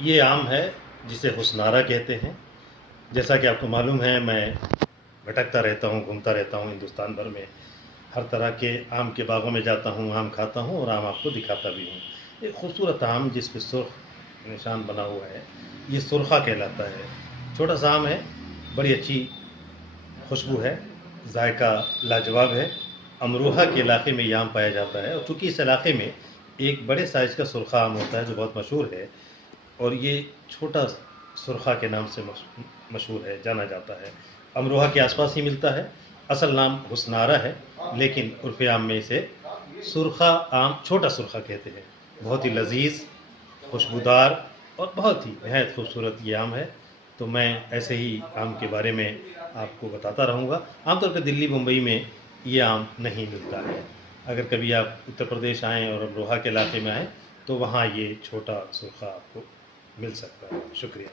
یہ آم ہے جسے حسنارہ کہتے ہیں۔ جیسا کہ آپ کو معلوم ہے، میں بھٹکتا رہتا ہوں، گھومتا رہتا ہوں ہندوستان بھر میں، ہر طرح کے آم کے باغوں میں جاتا ہوں، آم کھاتا ہوں اور آم آپ کو دکھاتا بھی ہوں۔ ایک خوبصورت آم جس پہ سرخ نشان بنا ہوا ہے، یہ سرخا کہلاتا ہے۔ چھوٹا سا آم ہے، بڑی اچھی خوشبو ہے، ذائقہ لاجواب ہے۔ امروہہ کے علاقے میں یہ آم پایا جاتا ہے، اور چونکہ اس علاقے میں ایک بڑے سائز کا سرخا آم ہوتا ہے جو بہت مشہور ہے، اور یہ چھوٹا سرخا کے نام سے مشہور ہے، جانا جاتا ہے۔ امروہہ کے آس پاس ہی ملتا ہے۔ اصل نام حسنارہ ہے، لیکن عرف عام میں اسے سرخا آم، چھوٹا سرخا کہتے ہیں۔ بہت ہی لذیذ، خوشبودار اور بہت ہی نہایت خوبصورت یہ آم ہے۔ تو میں ایسے ہی آم کے بارے میں آپ کو بتاتا رہوں گا۔ عام طور پہ دلی، ممبئی میں یہ آم نہیں ملتا ہے۔ اگر کبھی آپ اتر پردیش آئیں اور امروہہ کے علاقے میں آئیں تو وہاں یہ چھوٹا سرخا آپ کو مل سکتا ہے۔ شکریہ۔